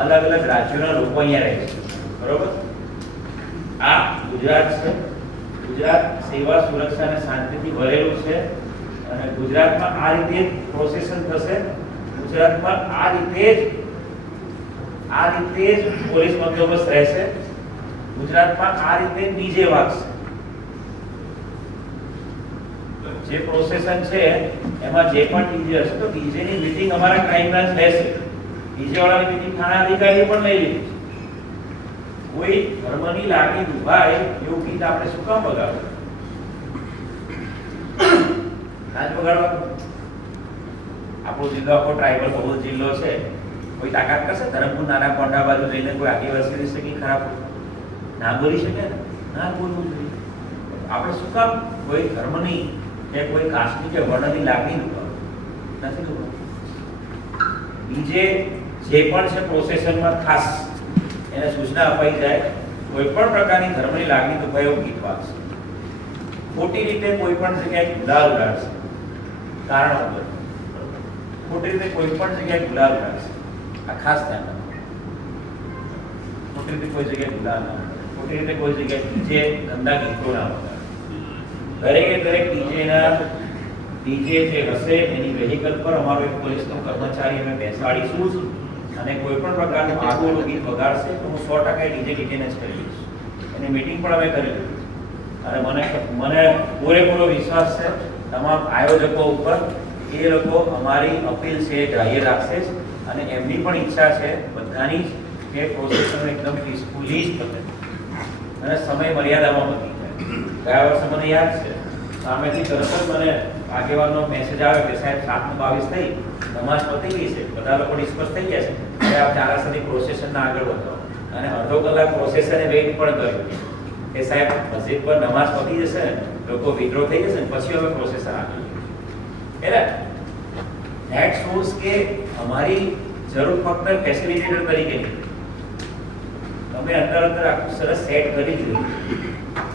અલગ અલગ રાજ્યોના લોકો અહીંયા રહે છે, બરોબર? આ ગુજરાત છે. ગુજરાત સેવા, સુરક્ષા અને શાંતિથી ભરેલું છે અને ગુજરાતમાં આ રીતે પ્રોસેસન થશે. ગુજરાતમાં આ રીતે જ પોલીસ બંદોબસ્ત રહેશે. ગુજરાતમાં આ રીતે ડીજે વાગશે. જે પ્રોસેસન છે એમાં જે પણ ડીજે હશે તો ડીજે ની મીટિંગ અમારા ક્રાઇમ બ્રાન્ચ લેશે. ડીજે વાળાની મીટિંગ થાણા અધિકારીએ પણ લઈ લીધી. કોઈ ધર્મની લાગણી દુભાય એવું ગીત આપણે શું કામ વગાડવું? નાચ વગાડવા? આપણો જિલ્લો આખો ટ્રાઇબલ બહુ જિલ્લો છે. કોઈ તાકાત કરશે ધરમપુર નાના કોંડા બાજુ જઈને કોઈ આદિવાસી વિશે કઈ ખરાબ ના બોલી શકે? ના બોલવું જોઈએ. આપણે શું કામ કોઈ ધર્મની કે કોઈ કાસ્ટની કે વર્ણની લાગણી નથી દુભાવ. બીજે જે પણ છે પ્રોસેસનમાં ખાસ એને સૂચના અપાઈ જાય કોઈ પણ પ્રકારની ધર્મની લાગણી દુભાય એવું ગીત વાગશે. ખોટી રીતે કોઈ પણ જગ્યાએ ગુલાલ ઉડાડશે કારણ વગર. ખોટી રીતે કોઈ પણ જગ્યાએ ગુલાલ ઉડાડશે. આ ખાસ ધ્યાન રાખો. ખોટી રીતે કોઈ જગ્યાએ ગુલાલ ના ઉડાડે. ખોટી રીતે કોઈ જગ્યાએ ડીજે ગંદા ગીતો ના વગાડે. દરેક ડીજે જે હશે એની વેહિકલ પર અમારો એક પોલીસનો કર્મચારી અમે બેસાડીશું અને કોઈ પણ પ્રકારનું આગોળું ગીત વગાડશે તો હું 100% ડીજે ડિટેન જ કરી દઈશ. એની મીટિંગ પણ અમે કરી લીધી અને મને પૂરેપૂરો વિશ્વાસ છે તમામ આયોજકો ઉપર. એ લોકો અમારી અપીલ છે ગ્રાહ્ય રાખશે અને એમની પણ ઈચ્છા છે બધાની જ કે પ્રોસેસન એકદમ પીસફુલી જ પતે અને સમય મર્યાદામાં પતી જાય. ગયા વર્ષે મને યાદ છે સામેથી તરત જ મને આગેવાનનો મેસેજ આવ્યો કે સાહેબ 7:22 થઈ, નમાઝ પતી ગઈ છે, બધા લોકો ડિસ્પર્સ થઈ ગયા છે, હવે આપ ચારાસરની પ્રોસેસનના આગળ વધો. અને અડધો કલાક પ્રોસેસને વેઇટ પણ કર્યું કે સાહેબ મસ્જિદ પર નમાઝ પતી જશે ને, લોકો વિડ્રો થઈ જશે ને પછી હવે પ્રોસેસન આગળ. એટલે ધેટ શોઝ કે અમારી જરૂર ફક્ત ફેસિલિટેટર તરીકેની. તમે અંદર આખું સરસ સેટ કરી દીધું.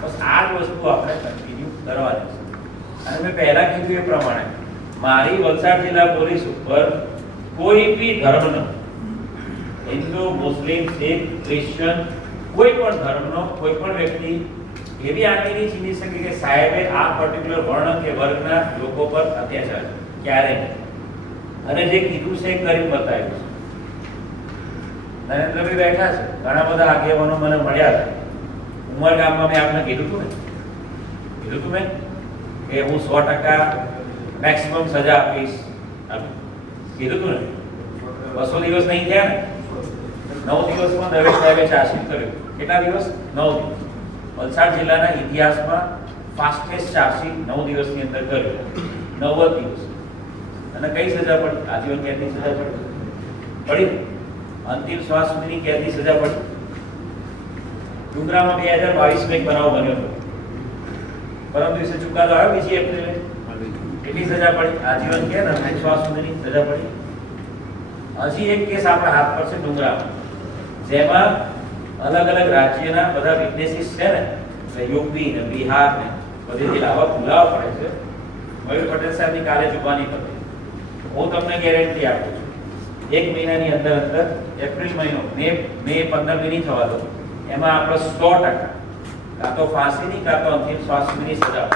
બસ આ જ વસ્તુ આપણે કન્ટિન્યુ કરવાની છે. અને મેં પહેલા કીધું એ પ્રમાણે મારી વલસાડ જિલ્લા પોલીસ ઉપર કોઈ બી ધર્મનો, હિન્દુ, મુસ્લિમ, શીખ, ક્રિશ્ચિયન, કોઈ પણ ધર્મનો કોઈ પણ વ્યક્તિ એવી આંગળી નહીં ચીંધી શકે કે સાહેબે આ પર્ટિક્યુલર વર્ણ કે વર્ગના લોકો પર અત્યાચાર ક્યારે નહીં. અને જે કીધું છે કરી બતાવ્યું છે. નરેન્દ્રભાઈ બેઠા છે, ઘણા બધા આગેવાનો મને મળ્યા હતા. ઉમરગામમાં મેં આપને કીધું હતું મેં કે હું 100% મેક્સિમમ સજા આપીશ. કીધું હતું ને? 200 દિવસ નહીં થયા ને, 9 દિવસમાં દવે સાહેબે ચાર્જશીટ કર્યું. કેટલા દિવસ? 9 દિવસ. વલસાડ જિલ્લાના ઇતિહાસમાં ફાસ્ટેસ્ટ ચાર્જશીટ 9 દિવસની અંદર કર્યો. 9 દિવસ. અને કઈ સજા પડી? આજીવન કેદની સજા પડી. અંતિમ શ્વાસ સુધીની કેદની સજા પડી. ડુંગરામાં 2022 એક બનાવ બન્યો હતો. પરમ દિવસે ચુકાદો આવ્યો 2 એપ્રિલે. કેટલી સજા પડી? આજીવન કેદ, અંતિમ શ્વાસ સુધીની સજા પડી. હજી એક કેસ આપણા હાથ પર છે ડુંગરામાં, જેમાં અલગ અલગ રાજ્યના બધા વિટનેસીસ છે ને, યુપી ને બિહાર ને બધીથી લાવવા બોલાવવા પડે છે. મયુર પટેલ સાહેબની કાલે જુબાની પડી. હું તમને ગેરંટી આપું છું 1 મહિનાની અંદર એપ્રિલ મહિનો મે 15 નહીં થવા દો, એમાં આપણે 100% કાં તો ફાંસીની કાં તો અંતિમ શ્વાસ સુધીની સજા.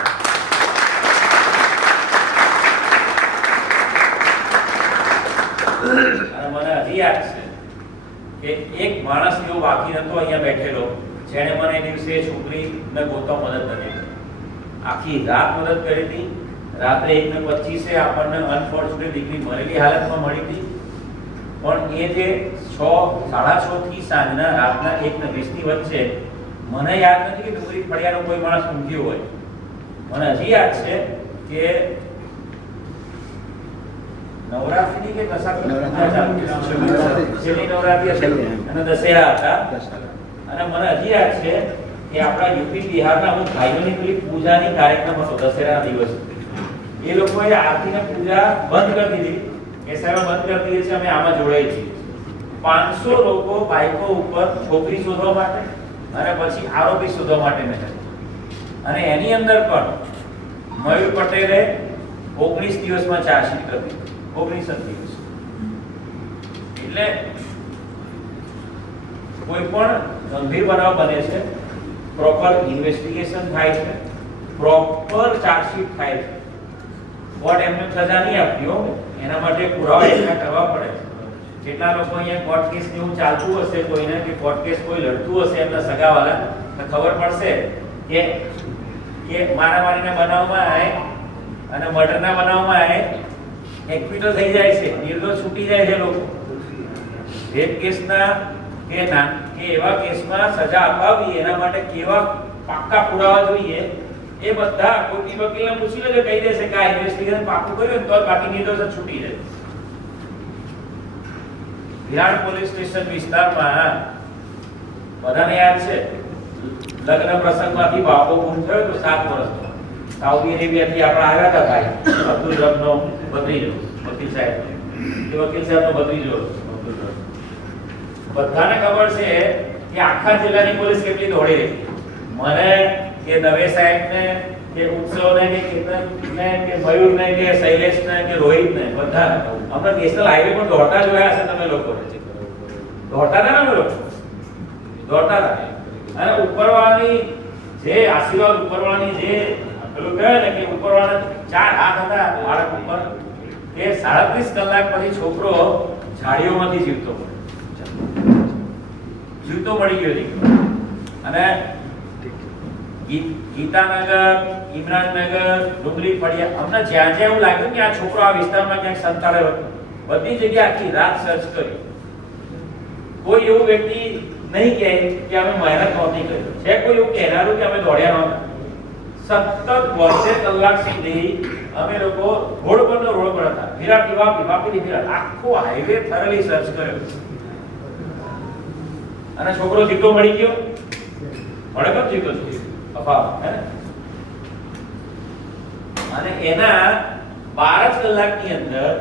અને મને હજી યાદ છે કે એક માણસ એવો બાકી નતો અહીંયા બેઠેલો જેણે મને એ દિવસે છોકરીને ગોતવા મદદ નથી કરી. આખી રાત મદદ કરી હતી. રાત્રે 1:25 આપણને અનફોર્ચ્યુનેટ દીકરી મરેલી હાલતમાં મળી હતી. પણ એ જે 6:30 થી સાંજના રાતના 1:20 ની વચ્ચે મને યાદ નથી કે ડુંગરી ફળિયાનો કોઈ માણસ ઊંઘ્યો હોય. મને હજી યાદ છે કે નવરાત્રી કે છેલ્લી નવરાત્રી હતી અને દશેરા હતા. અને મને હજી યાદ છે કે આપણા યુપી બિહારના અમુક ભાઈઓની પેલી પૂજાની કાર્યક્રમ હતો દશેરાના દિવસે. એ લોકોએ આરતીને પૂજા બંધ કરી દીધી કે સાહેબ બંધ કરી દીધી છે, અમે આમાં જોડાઈ છીએ. 500 લોકો બાઈકો ઉપર છોકરી શોધવા માટે અને પછી આરોપી શોધવા માટે મહેનત. અને એની અંદર પણ મયુર પટેલે 19 દિવસમાં ચાર્જશીટ કરી. 19 દિવસ. એટલે કોઈ પણ ગંભીર બનાવ બને છે, પ્રોપર ઇન્વેસ્ટિગેશન થાય છે, પ્રોપર ચાર્જશીટ થાય છે. કોર્ટ એમને સજા નહીં આપતી હો, એના માટે પુરાવા એકઠા કરવા પડે છે. જેટલા લોકો અહીંયા કોર્ટ કેસ ને એવું ચાલતું હશે, કોઈને કે કોર્ટ કેસ કોઈ લડતું હશે એમના સગાવાલા, તો ખબર પડશે કે મારામારીના બનાવમાં આય અને મર્ડરના બનાવમાં આય એક્વિટલ થઈ જાય છે, નિર્દોષ છૂટી જાય છે લોકો. રેપ કેસના કે એવા કેસમાં સજા અપાવવી એના માટે કેવા પાક્કા પુરાવા જોઈએ એ બધા કોઈ વકીલને પૂછી લેજો, કહી દેશે કે આ ઇન્વેસ્ટિગેશન પાક્કું કર્યું તો બાકી નિર્દોષ છૂટી જાય. વિરાટ પોલીસ સ્ટેશન વિસ્તારમાં બધાને યાદ છે, લગ્ન પ્રસંગમાંથી બાપો ગુમ થયો તો 7 વર્ષનો. સાઉદી અરેબિયાથી આપણે આવ્યા હતા ભાઈ અબ્દુલ રબનો ભત્રીજો, વકીલ સાહેબ, એ વકીલ સાહેબનો ભત્રીજો અબ્દુલ રબ. બધાને ખબર છે કે આખા જિલ્લાની પોલીસ કેટલી દોડી રહી. મને કે દવે સાહેબને કે ઉત્સવને કે કેતનને કે મયુરને કે શૈલેષને કે રોહિતને બધા આપણે નેશનલ હાઈવે પર દોડતા જોયા હશે તમે લોકો. દોડતા હતા ને અમે લોકો, દોડતા હતા. અને ઉપરવાળાની જે આશીર્વાદ, ઉપરવાળાની જે પેલું કહે ને કે ઉપરવાળાના 4 હાથ હતા બાળક ઉપર, કે 37 કલાક પછી છોકરો ઝાડીઓમાંથી જીવતો મળી ગયો દીકરો. અને ગીતાનગર, ઇમરાનનગર, ડુંગરી ફળિયા, અમને જ્યાં જ્યાં એવું લાગ્યું કે આ છોકરો આ વિસ્તારમાં ક્યાંક સંતાડેલો, બધી જગ્યાએ આખી રાત સર્ચ કરી. કોઈ એવું વ્યક્તિ નહીં કહે કે અમે મહેનત નહોતી કરી. છે કોઈ એવું કહેનારું કે અમે દોડ્યા નહોતા? સતત 72 કલાક સુધી અમે લોકો રોડ પરનો રોડ પર હતા. વિરાટથી વાપીથી વિરાટ આખો હાઈવે થરલી સર્ચ કર્યો અને છોકરો જીવતો મળી ગયો. બરાબર જીવતો છે અને એના 12 કલાકની અંદર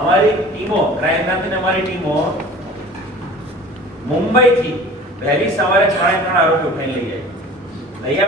અમારી ટીમો, ક્રાઇમ બ્રાન્ચની અમારી ટીમો મુંબઈથી વહેલી સવારે 3 આરોપી ઉઠાઈને લઈ જાય.